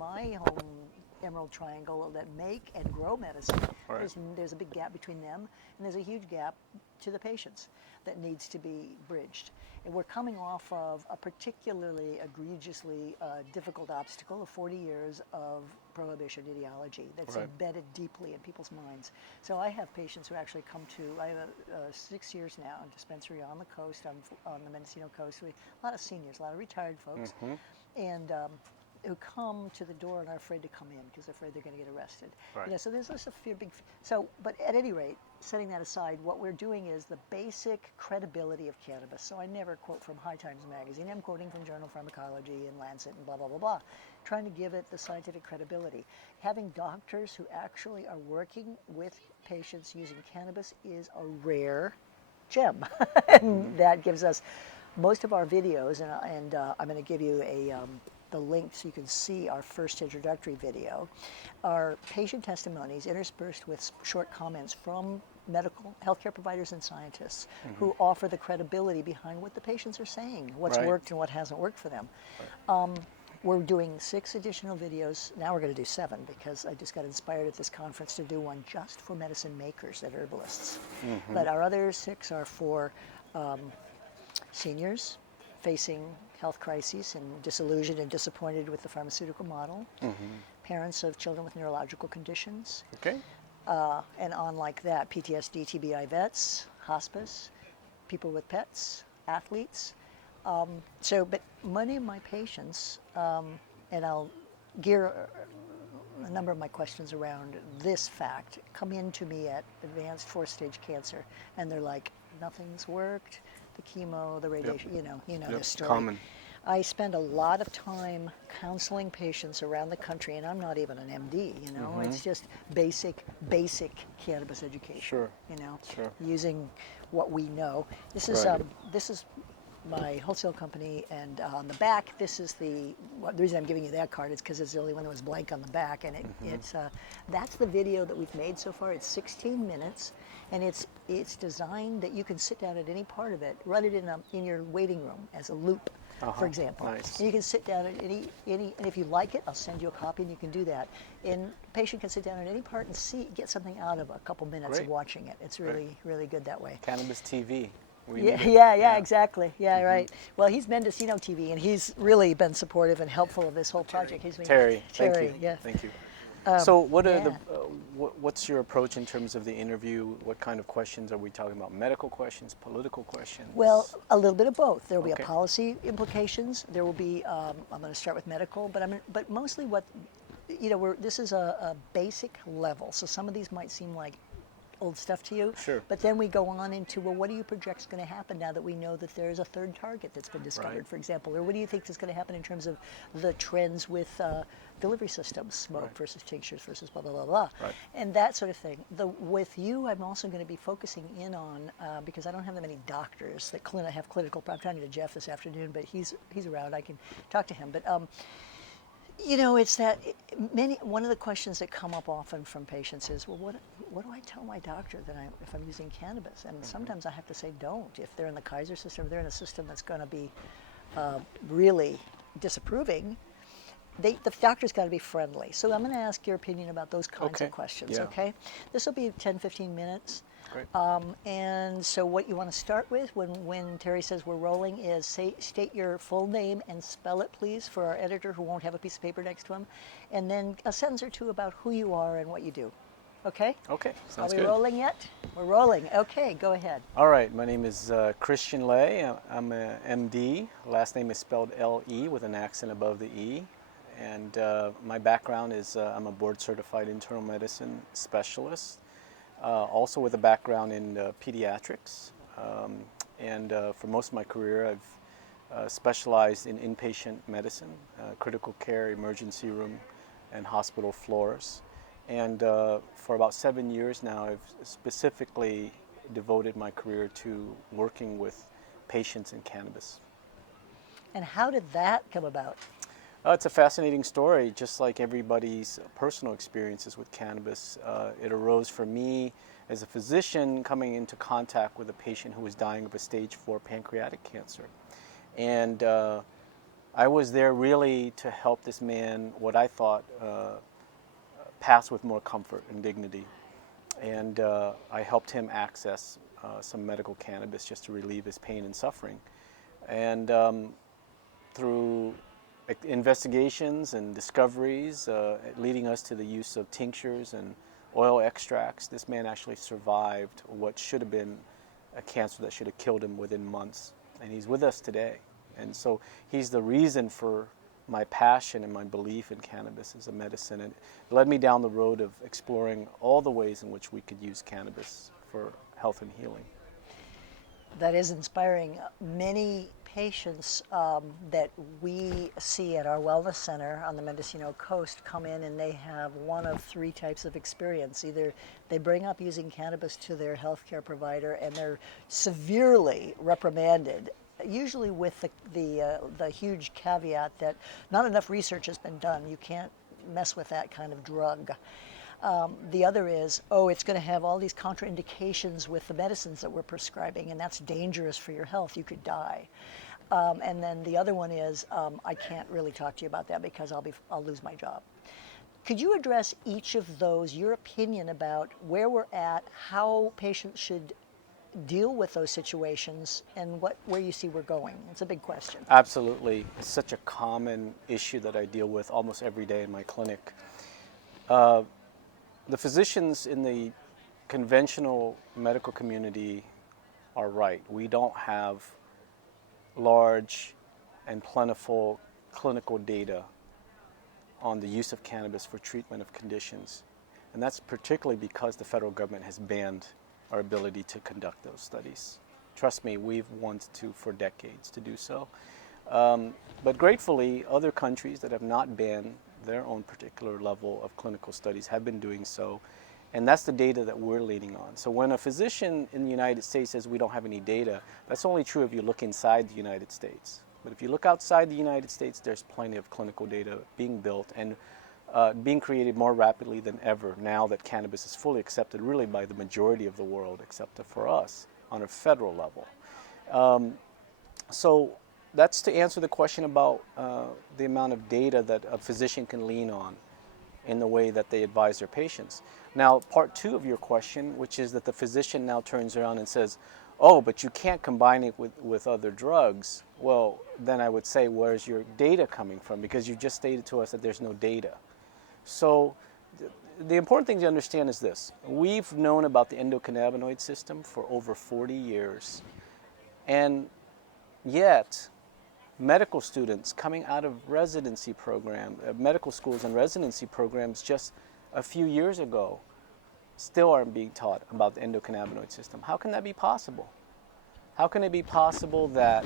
my home Emerald Triangle that make and grow medicine, Right. there's a big gap between them, and there's a huge gap to the patients that needs to be bridged. And we're coming off of a particularly egregiously difficult obstacle of 40 years of prohibition ideology that's Right. embedded deeply in people's minds. So I have patients who actually come to, I have 6 years now, a dispensary on the coast, on the Mendocino coast, a lot of seniors, a lot of retired folks, and who come to the door and are afraid to come in because they're afraid they're going to get arrested. Right. You know, so there's this a fear, so, but at any rate, setting that aside, what we're doing is the basic credibility of cannabis. So I never quote from High Times Magazine. I'm quoting from Journal of Pharmacology and Lancet and blah, blah, blah, blah, trying to give it the scientific credibility. Having doctors who actually are working with patients using cannabis is a rare gem. And that gives us most of our videos, and I'm going to give you the link so you can see our first introductory video, are patient testimonies interspersed with short comments from medical healthcare providers and scientists who offer the credibility behind what the patients are saying, what's Right. worked and what hasn't worked for them. We're doing 6 additional videos. Now we're going to do 7 because I just got inspired at this conference to do one just for medicine makers and herbalists. But our other 6 are for seniors facing health crises and disillusioned and disappointed with the pharmaceutical model, parents of children with neurological conditions, Okay. and on like that, PTSD, TBI vets, hospice, people with pets, athletes. But many of my patients, and I'll gear a number of my questions around this fact, come into me at advanced 4th-stage cancer, and they're like, nothing's worked, the chemo, the radiation, you know Yep. this story. Common. I spend a lot of time counseling patients around the country, and I'm not even an MD, you know, it's just basic cannabis education. Sure. You know, Sure. using what we know. This is Right. this is my wholesale company, and on the back, this is the reason I'm giving you that card is because it's the only one that was blank on the back, and it's that's the video that we've made so far. It's 16 minutes, and it's designed that you can sit down at any part of it, run it in your waiting room as a loop, for example. Nice. And you can sit down at any, and if you like it, I'll send you a copy, and you can do that. And the patient can sit down at any part and get something out of a couple minutes Great. of watching it. It's really, really good that way. Cannabis TV. We Yeah, need it. yeah, exactly. Yeah, right. Well, he's Mendocino TV, and he's really been supportive and helpful of this whole project. He's been Terry, thank you. yeah. Thank you. So, what are yeah. the what's your approach in terms of the interview? What kind of questions are we talking about? Medical questions, political questions? Well, a little bit of both. There will be Okay. a policy implications. There will be. I'm going to start with medical, but mostly what, this is a basic level. So some of these might seem like old stuff to you. Sure. But then we go on into, well, what do you project is going to happen now that we know that there's a third target that's been discovered, Right. for example? Or what do you think is going to happen in terms of the trends with delivery systems, smoke Right. versus tinctures versus blah, blah, blah, blah. Right. And that sort of thing. With you, I'm also going to be focusing in on, because I don't have that many doctors that have clinical, I'm talking to Jeff this afternoon, but he's around, I can talk to him. But it's that one of the questions that come up often from patients is, well, what do I tell my doctor if I'm using cannabis? And sometimes I have to say, don't. If they're in the Kaiser system, if they're in a system that's going to be really disapproving, the doctor's got to be friendly. So I'm going to ask your opinion about those kinds Okay. of questions, Yeah. okay? This will be 10, 15 minutes. Great. And so what you want to start with when Terry says we're rolling is state your full name and spell it, please, for our editor who won't have a piece of paper next to him. And then a sentence or two about who you are and what you do. Okay? Okay, sounds Are we good. rolling yet? We're rolling. Okay, go ahead. All right, my name is Christian Lay. I'm a MD. Last name is spelled L-E with an accent above the E. And my background is I'm a board-certified internal medicine specialist, also with a background in pediatrics. And for most of my career, I've specialized in inpatient medicine, critical care, emergency room, and hospital floors. And for about 7 years now, I've specifically devoted my career to working with patients in cannabis. And how did that come about? It's a fascinating story, just like everybody's personal experiences with cannabis. It arose for me as a physician coming into contact with a patient who was dying of a stage 4 pancreatic cancer. And I was there really to help this man, what I thought, pass with more comfort and dignity. And I helped him access some medical cannabis just to relieve his pain and suffering. And through investigations and discoveries leading us to the use of tinctures and oil extracts, this man actually survived what should have been a cancer that should have killed him within months. And he's with us today. And so he's the reason for my passion and my belief in cannabis as a medicine. And it led me down the road of exploring all the ways in which we could use cannabis for health and healing. That is inspiring. Many patients that we see at our wellness center on the Mendocino coast come in and they have one of three types of experience. Either they bring up using cannabis to their healthcare provider and they're severely reprimanded, usually with the huge caveat that not enough research has been done. You can't mess with that kind of drug. The other is, it's going to have all these contraindications with the medicines that we're prescribing, and that's dangerous for your health. You could die. And then the other one is, I can't really talk to you about that because I'll lose my job. Could you address each of those, your opinion about where we're at, how patients should deal with those situations, and where you see we're going? It's a big question. Absolutely. It's such a common issue that I deal with almost every day in my clinic. The physicians in the conventional medical community are right. We don't have large and plentiful clinical data on the use of cannabis for treatment of conditions. And that's particularly because the federal government has banned our ability to conduct those studies. Trust me, we've wanted to for decades to do so. But gratefully, other countries that have not banned their own particular level of clinical studies have been doing so. And that's the data that we're leaning on. So when a physician in the United States says we don't have any data, that's only true if you look inside the United States. But if you look outside the United States, there's plenty of clinical data being built and being created more rapidly than ever now that cannabis is fully accepted really by the majority of the world, except for us on a federal level. So that's to answer the question about the amount of data that a physician can lean on in the way that they advise their patients. Now, part two of your question, which is that the physician now turns around and says, oh, but you can't combine it with other drugs. Well, then I would say, where's your data coming from? Because you just stated to us that there's no data. So the important thing to understand is this. We've known about the endocannabinoid system for over 40 years. And yet, medical students coming out of residency program, medical schools and residency programs just a few years ago still aren't being taught about the endocannabinoid system. How can that be possible? How can it be possible that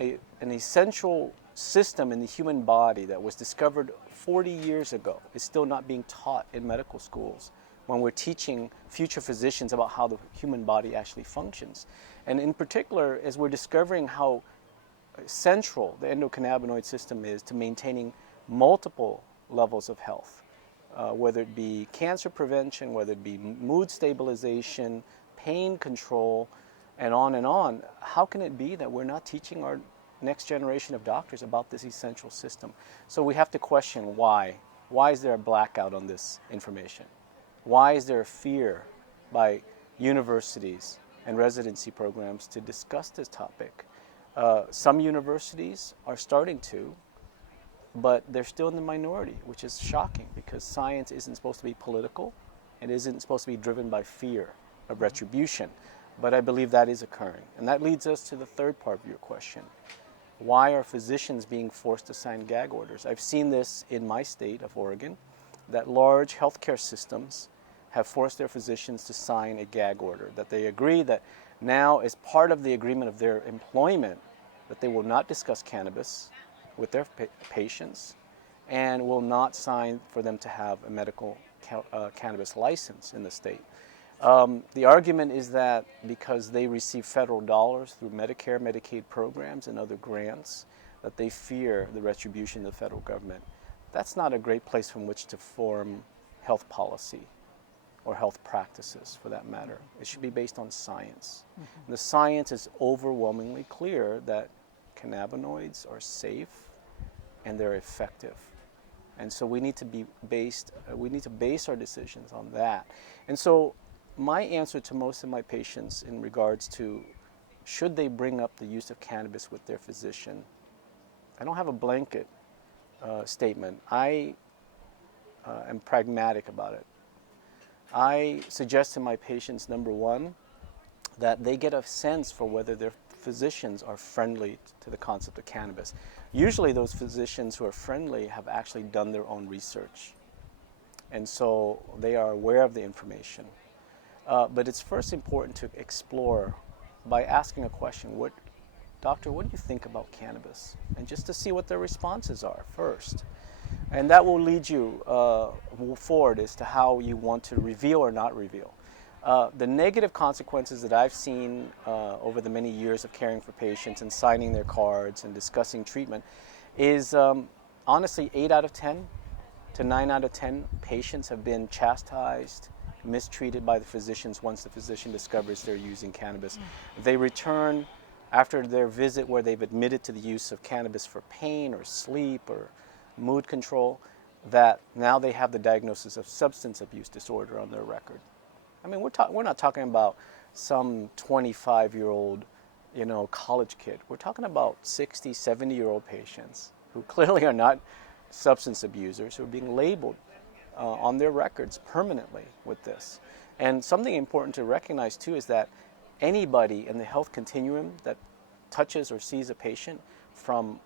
an essential system in the human body that was discovered 40 years ago is still not being taught in medical schools when we're teaching future physicians about how the human body actually functions? And in particular, as we're discovering how central the endocannabinoid system is to maintaining multiple levels of health, whether it be cancer prevention, whether it be mood stabilization, pain control, and on, how can it be that we're not teaching our next generation of doctors about this essential system? So we have to question why. Why is there a blackout on this information? Why is there a fear by universities and residency programs to discuss this topic? Some universities are starting to, but they're still in the minority, which is shocking because science isn't supposed to be political. It isn't supposed to be driven by fear of retribution. But I believe that is occurring. And that leads us to the third part of your question. Why are physicians being forced to sign gag orders? I've seen this in my state of Oregon, that large healthcare systems have forced their physicians to sign a gag order, that they agree that now as part of the agreement of their employment that they will not discuss cannabis with their patients and will not sign for them to have a medical cannabis license in the state. The argument is that because they receive federal dollars through Medicare, Medicaid programs, and other grants, that they fear the retribution of the federal government. That's not a great place from which to form health policy or health practices, for that matter. It should be based on science. Mm-hmm. The science is overwhelmingly clear that cannabinoids are safe, and they're effective. And so we need to base our decisions on that. And so my answer to most of my patients in regards to should they bring up the use of cannabis with their physician, I don't have a blanket statement. I am pragmatic about it. I suggest to my patients, number one, that they get a sense for whether their physicians are friendly to the concept of cannabis. Usually those physicians who are friendly have actually done their own research. And so they are aware of the information. But it's first important to explore by asking a question, Doctor, what do you think about cannabis? And just to see what their responses are first. And that will lead you forward as to how you want to reveal or not reveal. The negative consequences that I've seen over the many years of caring for patients and signing their cards and discussing treatment is honestly 8 out of 10 to 9 out of 10 patients have been chastised, mistreated by the physicians once the physician discovers they're using cannabis. They return after their visit where they've admitted to the use of cannabis for pain or sleep or mood control, that now they have the diagnosis of substance abuse disorder on their record. I mean, we're not talking about some 25-year-old, college kid. We're talking about 60, 70-year-old patients who clearly are not substance abusers, who are being labeled on their records permanently with this. And something important to recognize too is that anybody in the health continuum that touches or sees a patient, from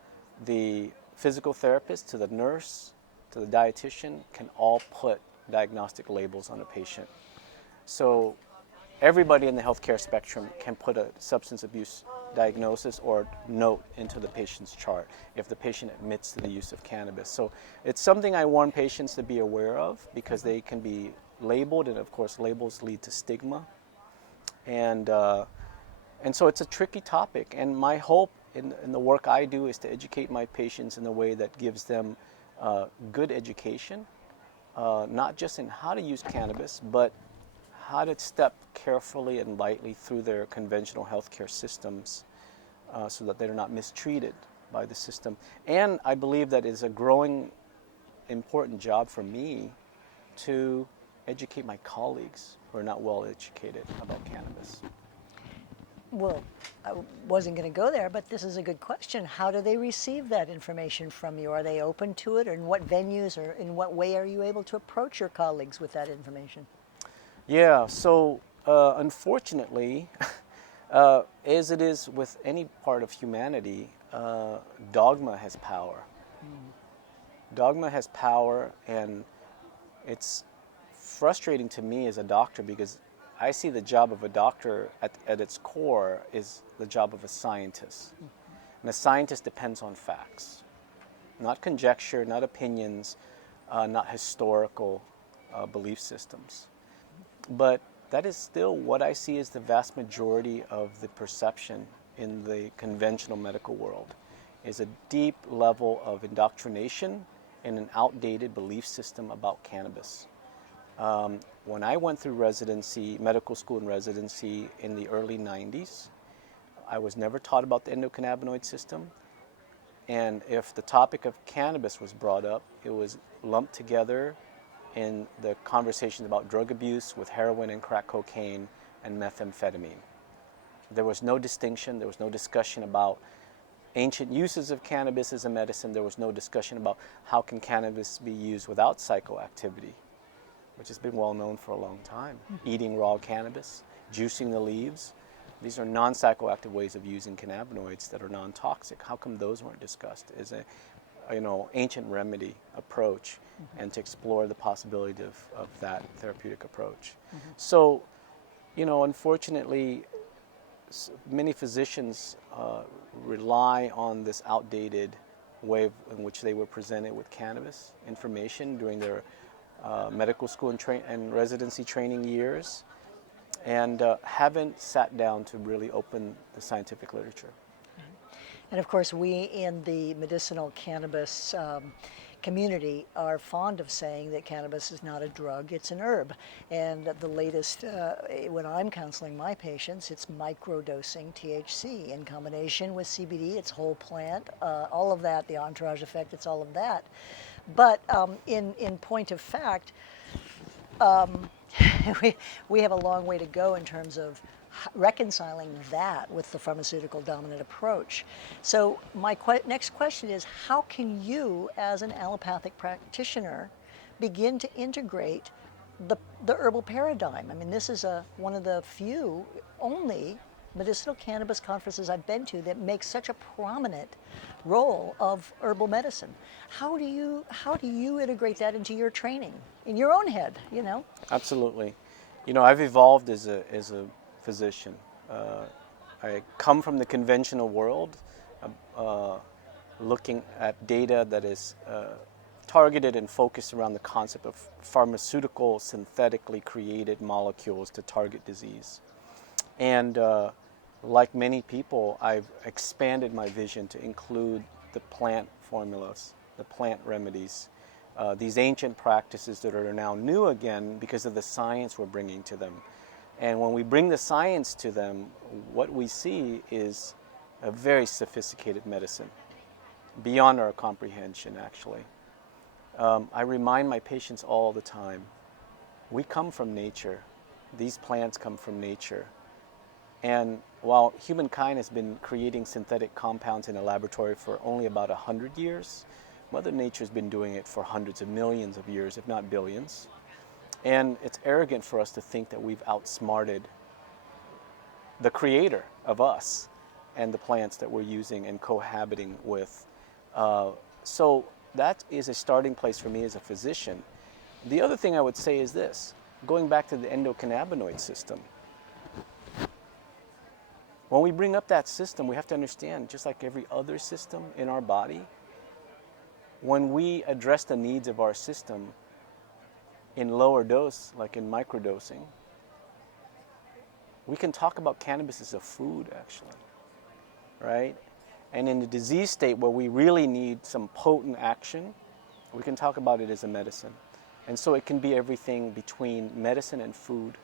the physical therapist to the nurse to the dietitian, can all put diagnostic labels on a patient. So everybody in the healthcare spectrum can put a substance abuse diagnosis or note into the patient's chart if the patient admits to the use of cannabis. So it's something I warn patients to be aware of, because they can be labeled, and of course labels lead to stigma. And so it's a tricky topic. And my hope in the work I do is to educate my patients in a way that gives them good education, not just in how to use cannabis, but how to step carefully and lightly through their conventional healthcare systems so that they're not mistreated by the system. And I believe that it's a growing important job for me to educate my colleagues who are not well educated about cannabis. Well, I wasn't going to go there, but this is a good question. How do they receive that information from you? Are they open to it? Or in what venues or in what way are you able to approach your colleagues with that information? Yeah, so unfortunately, as it is with any part of humanity, dogma has power. Dogma has power, and it's frustrating to me as a doctor, because I see the job of a doctor at its core is the job of a scientist. And a scientist depends on facts, not conjecture, not opinions, not historical belief systems. But that is still what I see as the vast majority of the perception in the conventional medical world, is a deep level of indoctrination in an outdated belief system about cannabis. When I went through medical school and residency in the early 90s, I was never taught about the endocannabinoid system. And if the topic of cannabis was brought up, it was lumped together in the conversations about drug abuse with heroin and crack cocaine and methamphetamine. There was no distinction, there was no discussion about ancient uses of cannabis as a medicine. There was no discussion about how can cannabis be used without psychoactivity, which has been well known for a long time. Eating raw cannabis, juicing the leaves. These are non-psychoactive ways of using cannabinoids that are non-toxic. How come those weren't discussed as a ancient remedy approach, and to explore the possibility of that therapeutic approach? So, unfortunately, many physicians rely on this outdated way in which they were presented with cannabis information during their medical school and residency training years, and haven't sat down to really open the scientific literature. And of course, we in the medicinal cannabis community are fond of saying that cannabis is not a drug, it's an herb. And the latest, when I'm counseling my patients, it's microdosing THC in combination with CBD, it's whole plant, all of that, the entourage effect, it's all of that. But in point of fact, we have a long way to go in terms of reconciling that with the pharmaceutical dominant approach. So my next question is, how can you as an allopathic practitioner begin to integrate the herbal paradigm? I mean, this is one of the few only medicinal cannabis conferences I've been to that makes such a prominent role of herbal medicine. How do you integrate that into your training in your own head, you know? Absolutely. You know, I've evolved as a physician. I come from the conventional world, looking at data that is targeted and focused around the concept of pharmaceutical, synthetically created molecules to target disease. And like many people, I've expanded my vision to include the plant formulas, the plant remedies, these ancient practices that are now new again because of the science we're bringing to them. And when we bring the science to them, what we see is a very sophisticated medicine, beyond our comprehension, actually. I remind my patients all the time, we come from nature. These plants come from nature. And while humankind has been creating synthetic compounds in a laboratory for only about 100 years, Mother Nature's been doing it for hundreds of millions of years, if not billions. And it's arrogant for us to think that we've outsmarted the creator of us and the plants that we're using and cohabiting with. So that is a starting place for me as a physician. The other thing I would say is this, going back to the endocannabinoid system. When we bring up that system, we have to understand, just like every other system in our body, when we address the needs of our system in lower dose, like in microdosing, we can talk about cannabis as a food, actually, right? And in the disease state where we really need some potent action, we can talk about it as a medicine. And so it can be everything between medicine and food.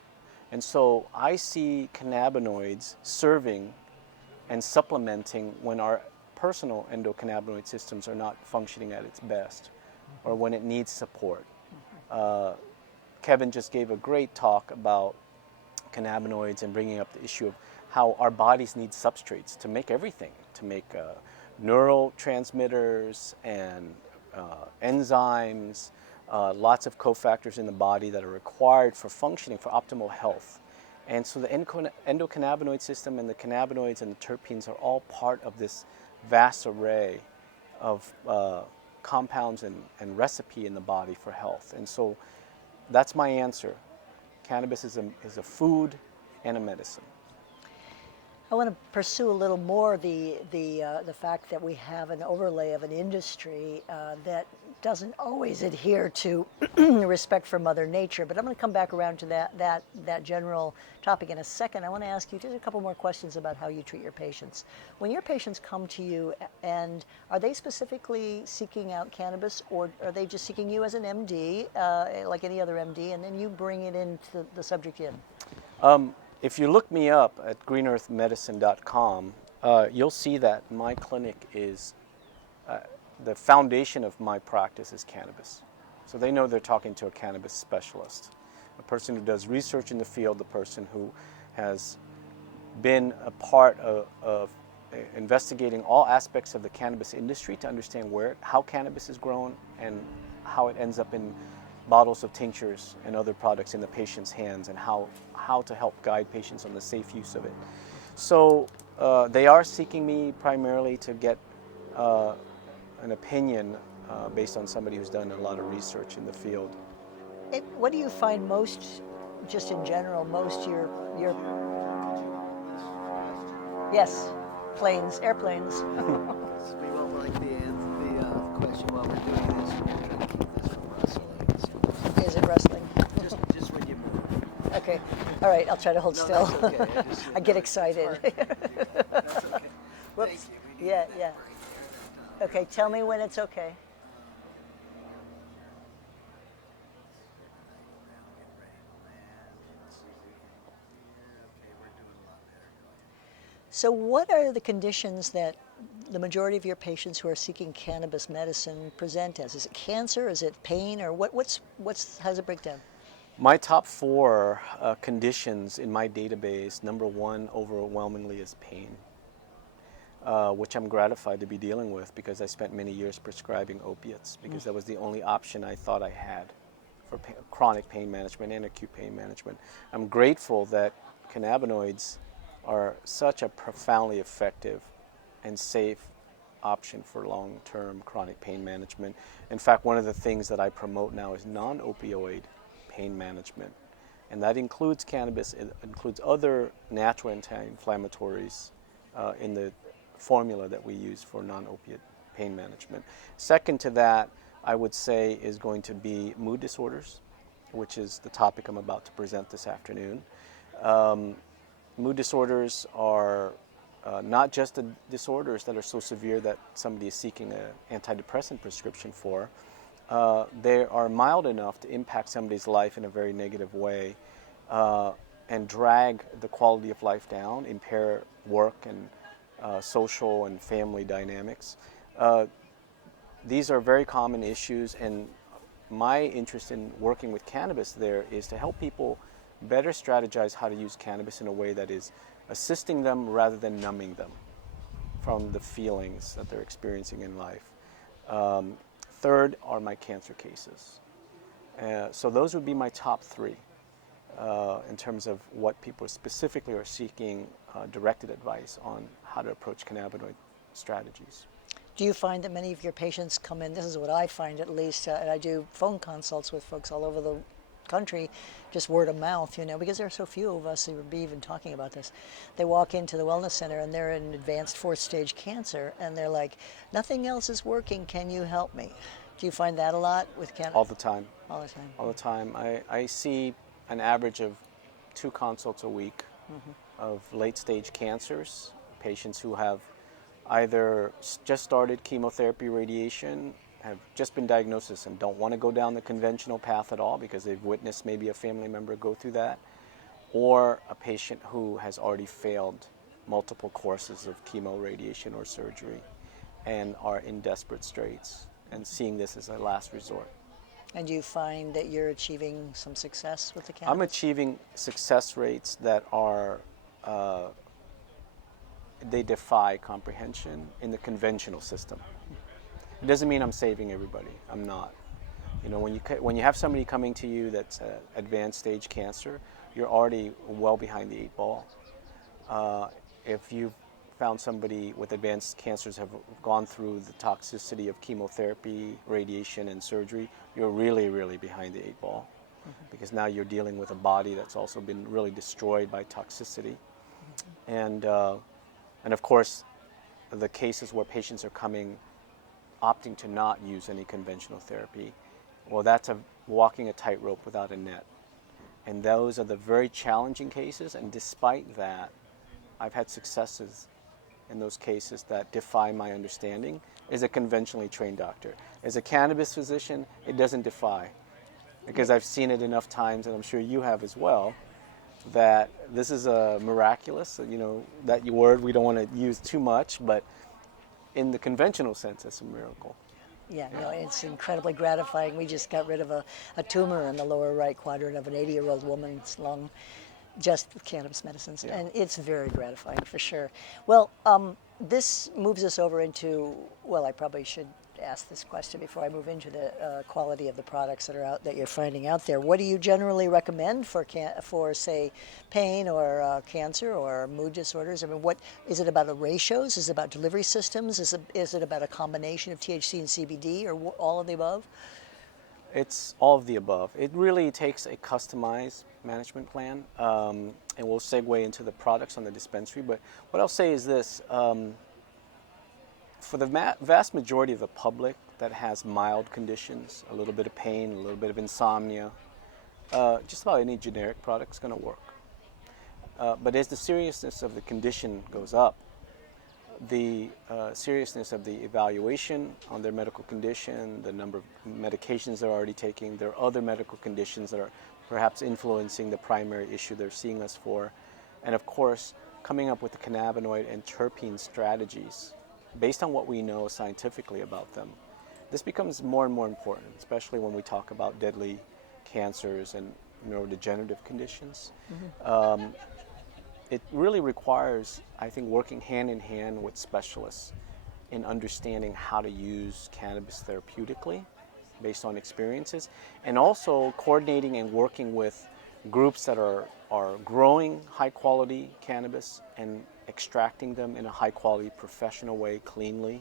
And so I see cannabinoids serving and supplementing when our personal endocannabinoid systems are not functioning at its best or when it needs support. Kevin just gave a great talk about cannabinoids and bringing up the issue of how our bodies need substrates to make everything, to make neurotransmitters and enzymes, lots of cofactors in the body that are required for functioning, for optimal health. And so the endocannabinoid system and the cannabinoids and the terpenes are all part of this vast array of compounds and recipe in the body for health. And so that's my answer. Cannabis is a food and a medicine. I want to pursue a little more the fact that we have an overlay of an industry that doesn't always adhere to respect for Mother Nature. But I'm going to come back around to that general topic in a second. I want to ask you just a couple more questions about how you treat your patients. When your patients come to you, and are they specifically seeking out cannabis, or are they just seeking you as an MD, like any other MD, and then you bring it into the subject in? If you look me up at greenearthmedicine.com, you'll see that my clinic is, the foundation of my practice is cannabis. So they know they're talking to a cannabis specialist, a person who does research in the field, the person who has been a part of investigating all aspects of the cannabis industry to understand how cannabis is grown and how it ends up in bottles of tinctures and other products in the patient's hands, and how to help guide patients on the safe use of it. So they are seeking me primarily to get an opinion based on somebody who's done a lot of research in the field. What do you find most, just in general, most your yes, planes, airplanes. We won't like the question while we're doing this. We're trying to keep this from rustling. Is it rustling? Just when you move. Okay. All right. I'll try to hold still. That's okay. I get excited. That's okay. Whoops. Thank you. We need to Yeah, get yeah. that right there. Okay. Tell me when it's okay. So, what are the conditions that the majority of your patients who are seeking cannabis medicine present as? Is it cancer? Is it pain? Or how does it break down? My top four conditions in my database, number one overwhelmingly is pain, which I'm gratified to be dealing with because I spent many years prescribing opiates because that was the only option I thought I had for chronic pain management and acute pain management. I'm grateful that cannabinoids are such a profoundly effective and safe option for long-term chronic pain management. In fact, one of the things that I promote now is non-opioid pain management. And that includes cannabis, it includes other natural anti-inflammatories in the formula that we use for non-opiate pain management. Second to that, I would say, is going to be mood disorders, which is the topic I'm about to present this afternoon. Mood disorders are not just the disorders that are so severe that somebody is seeking an antidepressant prescription for. They are mild enough to impact somebody's life in a very negative way and drag the quality of life down, impair work and social and family dynamics. These are very common issues, and my interest in working with cannabis there is to help people better strategize how to use cannabis in a way that is assisting them rather than numbing them from the feelings that they're experiencing in life. Third are my cancer cases. So those would be my top three in terms of what people specifically are seeking directed advice on how to approach cannabinoid strategies. Do you find that many of your patients come in, this is what I find at least, and I do phone consults with folks all over the country, just word of mouth, because there are so few of us who would be even talking about this. They walk into the wellness center and they're in advanced 4th stage cancer and they're like, nothing else is working, can you help me? Do you find that a lot with cannabis? All the time. All the time. All the time. I see an average of 2 consults a week of late stage cancers, patients who have either just started chemotherapy, radiation, have just been diagnosed and don't want to go down the conventional path at all because they've witnessed maybe a family member go through that, or a patient who has already failed multiple courses of chemo, radiation, or surgery and are in desperate straits and seeing this as a last resort. And do you find that you're achieving some success with the cannabis? I'm achieving success rates that are they defy comprehension in the conventional system. It doesn't mean I'm saving everybody. I'm not. When you have somebody coming to you that's advanced stage cancer, you're already well behind the 8 ball. If you've found somebody with advanced cancers have gone through the toxicity of chemotherapy, radiation, and surgery, you're really, really behind the 8 ball. Because now you're dealing with a body that's also been really destroyed by toxicity. And of course, the cases where patients are opting to not use any conventional therapy, well, that's walking a tightrope without a net. And those are the very challenging cases, and despite that, I've had successes in those cases that defy my understanding as a conventionally trained doctor. As a cannabis physician, it doesn't defy, because I've seen it enough times, and I'm sure you have as well, that this is a miraculous, that word we don't want to use too much, but in the conventional sense, it's a miracle. Yeah, no, it's incredibly gratifying. We just got rid of a tumor in the lower right quadrant of an 80-year-old woman's lung just with cannabis medicines, and it's very gratifying for sure. Well, this moves us over into, I probably should ask this question before I move into the quality of the products that you're finding out there. What do you generally recommend for say, pain or cancer or mood disorders? I mean, what is it about the ratios? Is it about delivery systems? Is it about a combination of THC and CBD, or all of the above? It's all of the above. It really takes a customized management plan, and we'll segue into the products on the dispensary. But what I'll say is this. For the vast majority of the public that has mild conditions, a little bit of pain, a little bit of insomnia, just about any generic product is going to work. But as the seriousness of the condition goes up, the seriousness of the evaluation on their medical condition, the number of medications they're already taking, their other medical conditions that are perhaps influencing the primary issue they're seeing us for, and of course, coming up with the cannabinoid and terpene strategies based on what we know scientifically about them. This becomes more and more important, especially when we talk about deadly cancers and neurodegenerative conditions. It really requires, I think, working hand in hand with specialists in understanding how to use cannabis therapeutically based on experiences, and also coordinating and working with groups that are growing high quality cannabis and extracting them in a high quality professional way, cleanly,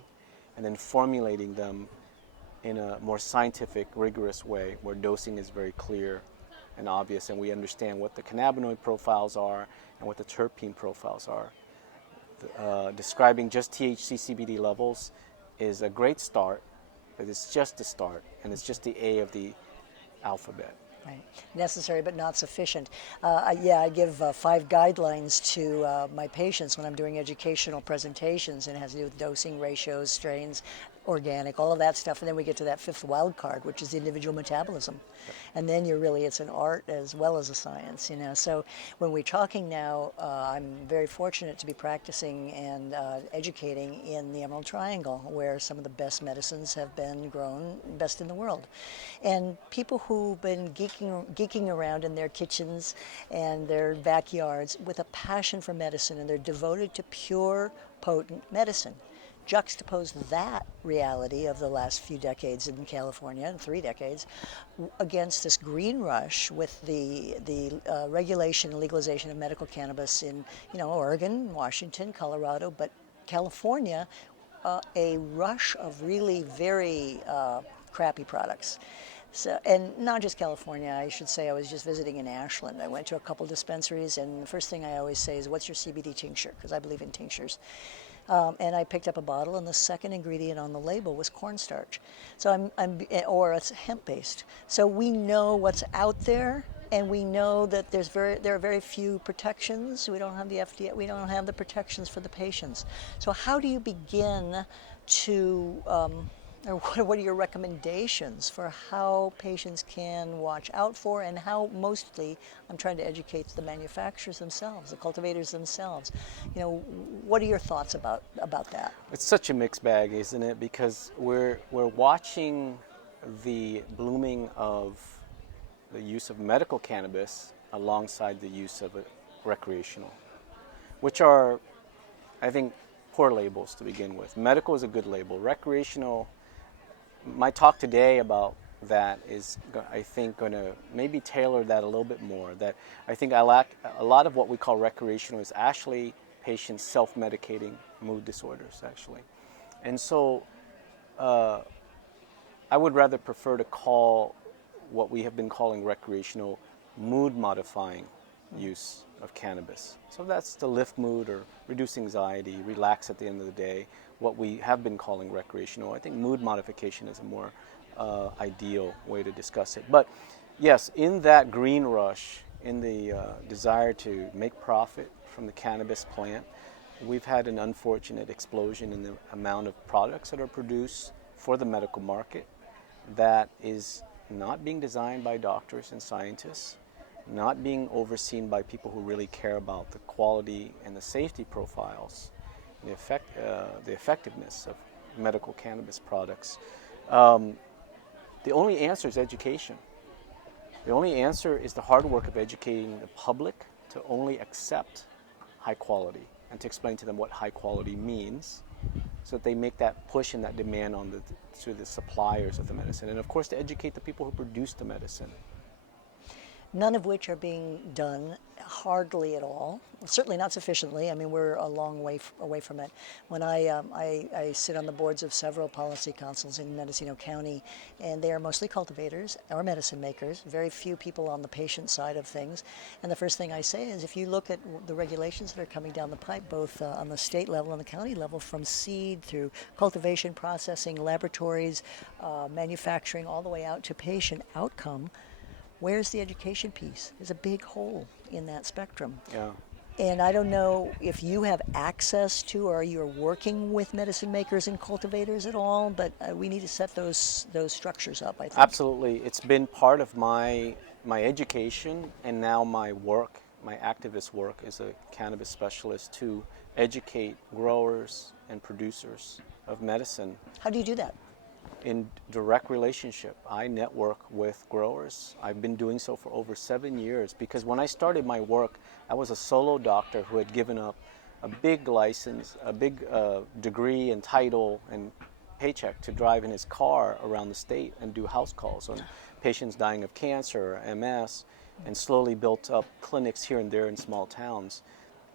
and then formulating them in a more scientific, rigorous way where dosing is very clear and obvious, and we understand what the cannabinoid profiles are and what the terpene profiles are. Describing just THC CBD levels is a great start, but it's just a start, and it's just the A of the alphabet. Right. Necessary but not sufficient. I give 5 guidelines to my patients when I'm doing educational presentations, and it has to do with dosing ratios, strains, organic, all of that stuff. And then we get to that 5th wild card, which is the individual metabolism. Yep. And then it's an art as well as a science, So when we're talking now, I'm very fortunate to be practicing and educating in the Emerald Triangle, where some of the best medicines have been grown, best in the world. And people who've been geeking around in their kitchens and their backyards with a passion for medicine, and they're devoted to pure, potent medicine. Juxtapose that reality of the last few decades in California, 3 decades, against this green rush with the regulation and legalization of medical cannabis in Oregon, Washington, Colorado, but California, a rush of really very crappy products. So, and not just California, I should say. I was just visiting in Ashland. I went to a couple dispensaries, and the first thing I always say is, what's your CBD tincture? Because I believe in tinctures. And I picked up a bottle, and the second ingredient on the label was cornstarch. So or it's hemp-based. So we know what's out there, and we know that there are very few protections. We don't have the FDA. We don't have the protections for the patients. So how do you begin to or what are your recommendations for how patients can watch out for, and how mostly I'm trying to educate the manufacturers themselves, the cultivators themselves. What are your thoughts about that? It's such a mixed bag, isn't it? Because we're watching the blooming of the use of medical cannabis alongside the use of recreational, which are, I think, poor labels to begin with. Medical is a good label. Recreational, my talk today about that is, I think, going to maybe tailor that a little bit more. That I think I lack a lot of what we call recreational is actually patients self-medicating mood disorders, actually. And so I would rather prefer to call what we have been calling recreational mood-modifying use of cannabis. So that's to lift mood or reduce anxiety, relax at the end of the day, what we have been calling recreational. I think mood modification is a more ideal way to discuss it. But yes, in that green rush, in the desire to make profit from the cannabis plant, we've had an unfortunate explosion in the amount of products that are produced for the medical market that is not being designed by doctors and scientists, not being overseen by people who really care about the quality and the safety profiles, the effectiveness of medical cannabis products. The only answer is education. The only answer is the hard work of educating the public to only accept high quality and to explain to them what high quality means, so that they make that push and that demand to the suppliers of the medicine. And of course, to educate the people who produce the medicine. None of which are being done hardly at all, certainly not sufficiently. I mean, we're a long way away from it. When I sit on the boards of several policy councils in Mendocino County, and they are mostly cultivators or medicine makers, very few people on the patient side of things. And the first thing I say is, if you look at the regulations that are coming down the pipe, both on the state level and the county level, from seed through cultivation, processing, laboratories, manufacturing, all the way out to patient outcome, where's the education piece? There's a big hole in that spectrum. Yeah. And I don't know if you have access to, or you're working with medicine makers and cultivators at all, but we need to set those structures up, I think. Absolutely. It's been part of my education and now my work my activist work as a cannabis specialist to educate growers and producers of medicine How do you do that? in direct relationship. I network with growers. I've been doing so for over 7 years because when I started my work, I was a solo doctor who had given up a big license, a big degree and title and paycheck to drive in his car around the state and do house calls on patients dying of cancer or MS, and slowly built up clinics here and there in small towns.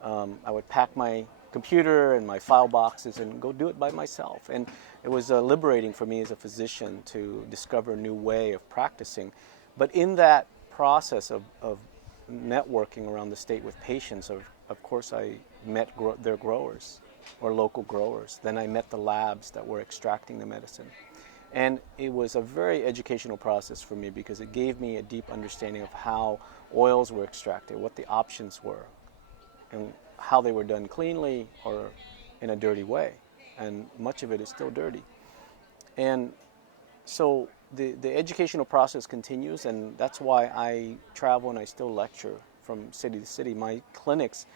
I would pack my computer and my file boxes and go do it by myself. And it was liberating for me as a physician to discover a new way of practicing. But in that process of networking around the state with patients, of course I met their growers or local growers. Then I met the labs that were extracting the medicine. And it was a very educational process for me because it gave me a deep understanding of how oils were extracted, what the options were, and how they were done cleanly or in a dirty way. And much of it is still dirty. And so the educational process continues, and that's why I travel and I still lecture from city to city. My clinics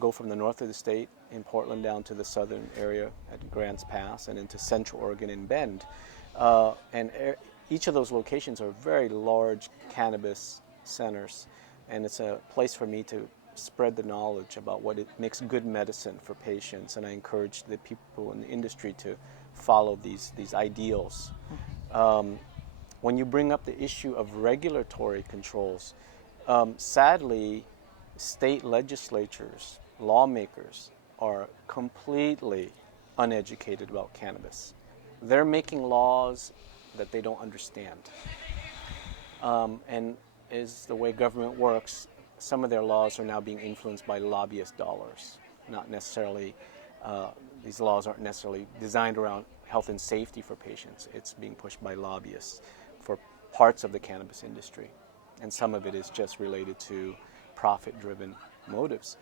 go from the north of the state in Portland down to the southern area at Grants Pass and into Central Oregon in Bend. Each of those locations are very large cannabis centers, and it's a place for me to spread the knowledge about what it makes good medicine for patients, and I encourage the people in the industry to follow these ideals. When you bring up the issue of regulatory controls, sadly, state legislatures, lawmakers are completely uneducated about cannabis. They're making laws that they don't understand. And is the way government works, some of their laws are now being influenced by lobbyist dollars. Not necessarily, these laws aren't necessarily designed around health and safety for patients. It's being pushed by lobbyists for parts of the cannabis industry. And some of it is just related to profit-driven motives.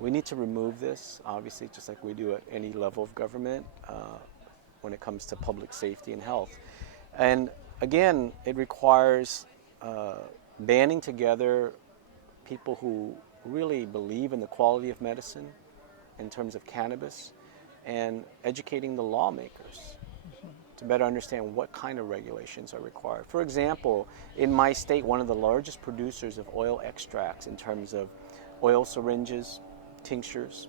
We need to remove this, obviously, just like we do at any level of government when it comes to public safety and health. And again, it requires banding together people who really believe in the quality of medicine in terms of cannabis and educating the lawmakers to better understand what kind of regulations are required. For example, in my state, one of the largest producers of oil extracts in terms of oil syringes, tinctures,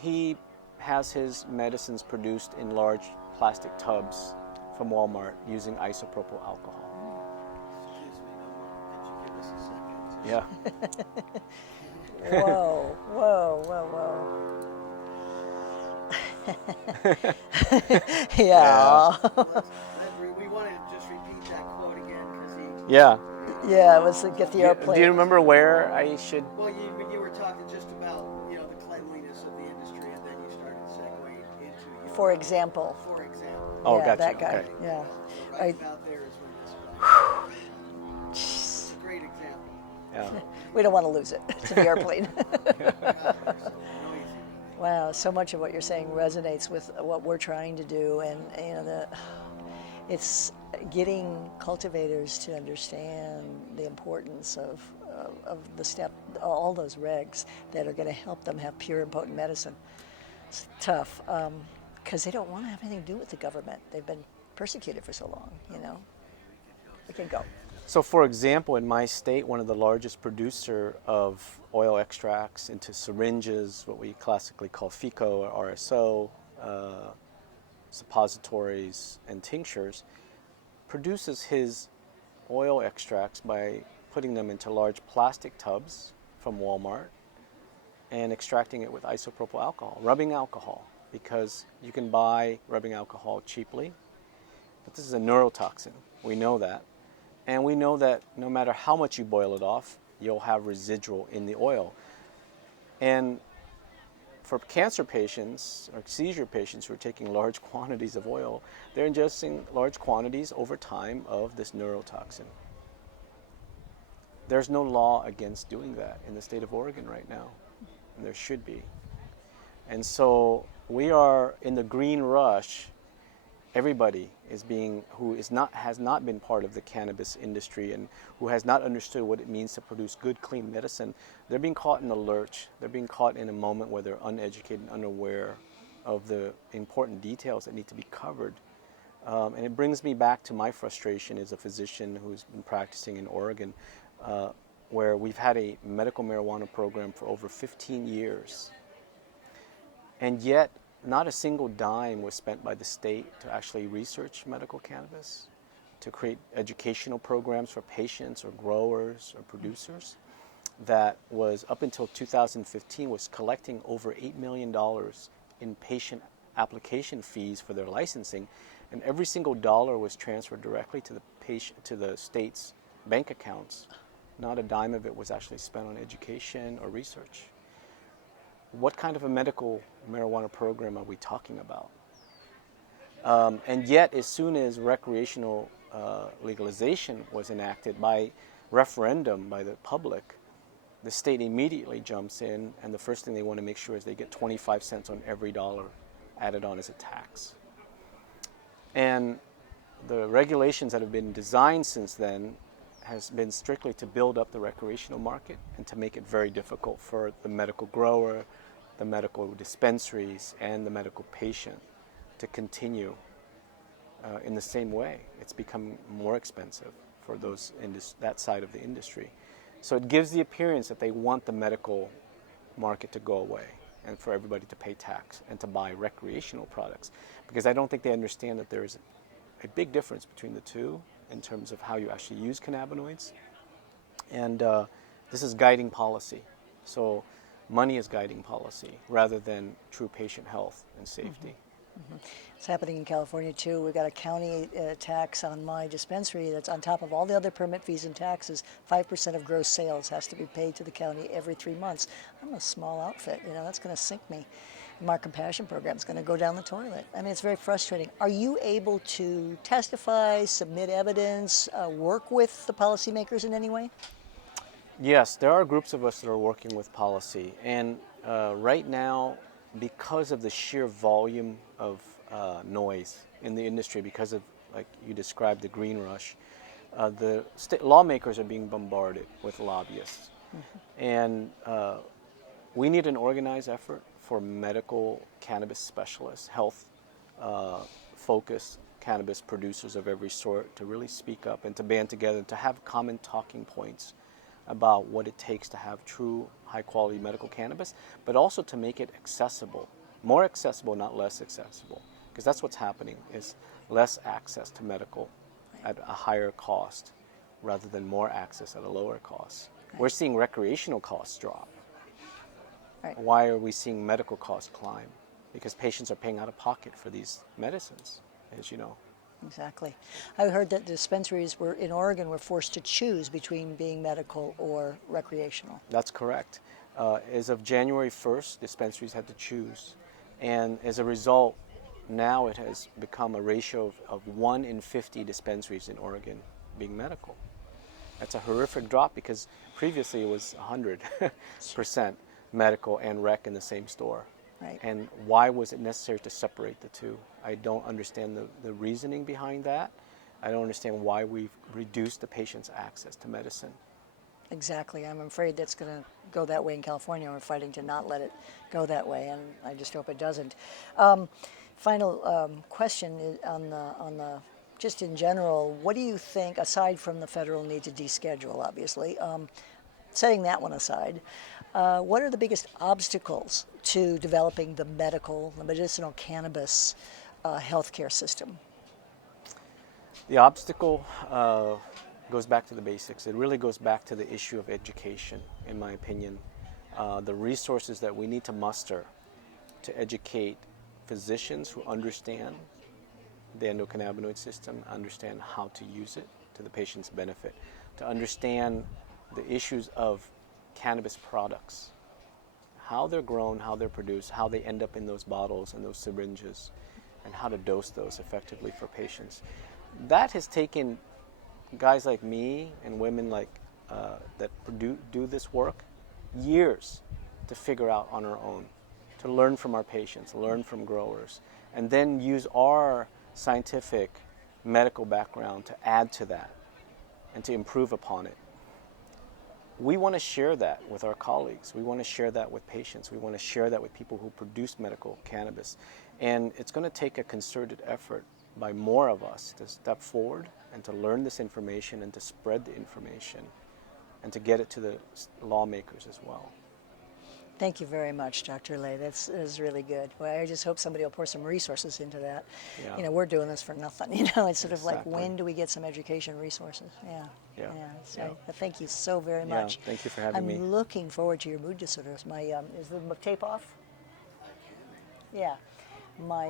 he has his medicines produced in large plastic tubs from Walmart using isopropyl alcohol. Excuse me, could you give us a second? Yeah. Whoa, whoa, whoa, whoa. Yeah. We want to just repeat that quote again because he. Yeah. Yeah, it was to get the airplane. Do you remember where I should? Well, when you were talking just about the cleanliness of the industry, and then you started segueing into. For example. For example. Oh, yeah, gotcha. that guy. Okay. Yeah. Right about there is where this. It's a great example. Yeah. We don't want to lose it to the airplane. God, so noisy. Wow, so much of what you're saying resonates with what we're trying to do, and it's getting cultivators to understand the importance of all those regs that are going to help them have pure and potent medicine. It's tough because they don't want to have anything to do with the government. They've been persecuted for so long. We can go. So, for example, in my state, one of the largest producer of oil extracts into syringes, what we classically call FICO or RSO, suppositories, and tinctures, produces his oil extracts by putting them into large plastic tubs from Walmart and extracting it with isopropyl alcohol, rubbing alcohol, because you can buy rubbing alcohol cheaply, but this is a neurotoxin. We know that. And we know that no matter how much you boil it off, you'll have residual in the oil. And for cancer patients or seizure patients who are taking large quantities of oil, they're ingesting large quantities over time of this neurotoxin. There's no law against doing that in the state of Oregon right now, and there should be. And so we are in the green rush everybody is being who is not has not been part of the cannabis industry and who has not understood what it means to produce good, clean medicine, they're being caught in a lurch. They're being caught in a moment where they're uneducated and unaware of the important details that need to be covered. And it brings me back to my frustration as a physician who's been practicing in Oregon, where we've had a medical marijuana program for over 15 years. And yet, not a single dime was spent by the state to actually research medical cannabis, to create educational programs for patients or growers or producers. That was, up until 2015, was collecting over $8 million in patient application fees for their licensing, and every single dollar was transferred directly to the patient, to the state's bank accounts. Not a dime of it was actually spent on education or research. What kind of a medical marijuana program are we talking about? And yet, as soon as recreational legalization was enacted by referendum by the public, the state immediately jumps in, and the first thing they want to make sure is they get 25 cents on every dollar added on as a tax. And the regulations that have been designed since then has been strictly to build up the recreational market and to make it very difficult for the medical grower, the medical dispensaries, and the medical patient to continue in the same way. It's become more expensive for those that side of the industry. So it gives the appearance that they want the medical market to go away and for everybody to pay tax and to buy recreational products, because I don't think they understand that there's a big difference between the two in terms of how you actually use cannabinoids. And this is guiding policy. So money is guiding policy rather than true patient health and safety. Mm-hmm. It's happening in California too. We've got a county tax on my dispensary that's on top of all the other permit fees and taxes. 5% of gross sales has to be paid to the county every 3 months. I'm a small outfit, that's going to sink me. My compassion program is going to go down the toilet. I mean, it's very frustrating. Are you able to testify, submit evidence, work with the policymakers in any way? Yes, there are groups of us that are working with policy, and right now, because of the sheer volume of noise in the industry, because of, like you described, the green rush, the state lawmakers are being bombarded with lobbyists. Mm-hmm. And we need an organized effort for medical cannabis specialists, health focused cannabis producers of every sort to really speak up and to band together and to have common talking points about what it takes to have true high-quality medical cannabis, but also to make it accessible, more accessible, not less accessible, because that's what's happening, is less access to medical at a higher cost rather than more access at a lower cost. Right. We're seeing recreational costs drop. Right. Why are we seeing medical costs climb? Because patients are paying out of pocket for these medicines, as you know. Exactly. I heard that dispensaries in Oregon were forced to choose between being medical or recreational. That's correct. As of January 1st, dispensaries had to choose. And as a result, now it has become a ratio of 1 in 50 dispensaries in Oregon being medical. That's a horrific drop, because previously it was 100% medical and rec in the same store. Right. And why was it necessary to separate the two? I don't understand the reasoning behind that. I don't understand why we've reduced the patient's access to medicine. Exactly. I'm afraid that's going to go that way in California. We're fighting to not let it go that way, and I just hope it doesn't. Final question on the just in general, what do you think, aside from the federal need to deschedule, obviously, setting that one aside, what are the biggest obstacles to developing the medicinal cannabis healthcare system? The obstacle goes back to the basics. It really goes back to the issue of education, in my opinion. The resources that we need to muster to educate physicians who understand the endocannabinoid system, understand how to use it to the patient's benefit, to understand the issues of cannabis products, how they're grown, how they're produced, how they end up in those bottles and those syringes, and how to dose those effectively for patients. That has taken guys like me and women like that do this work years to figure out on our own, to learn from our patients, learn from growers, and then use our scientific, medical background to add to that and to improve upon it. We want to share that with our colleagues. We want to share that with patients. We want to share that with people who produce medical cannabis. And it's going to take a concerted effort by more of us to step forward and to learn this information and to spread the information and to get it to the lawmakers as well. Thank you very much, Dr. Lay. That's really good. Well, I just hope somebody will pour some resources into that. Yeah. You know, we're doing this for nothing. You know, it's sort of like, Exactly. when do we get some education resources? Yeah. Yeah. So Yeah. Thank you so very Yeah, much. thank you for having I'm me. looking forward to your mood disorders. My is the tape off? Yeah. My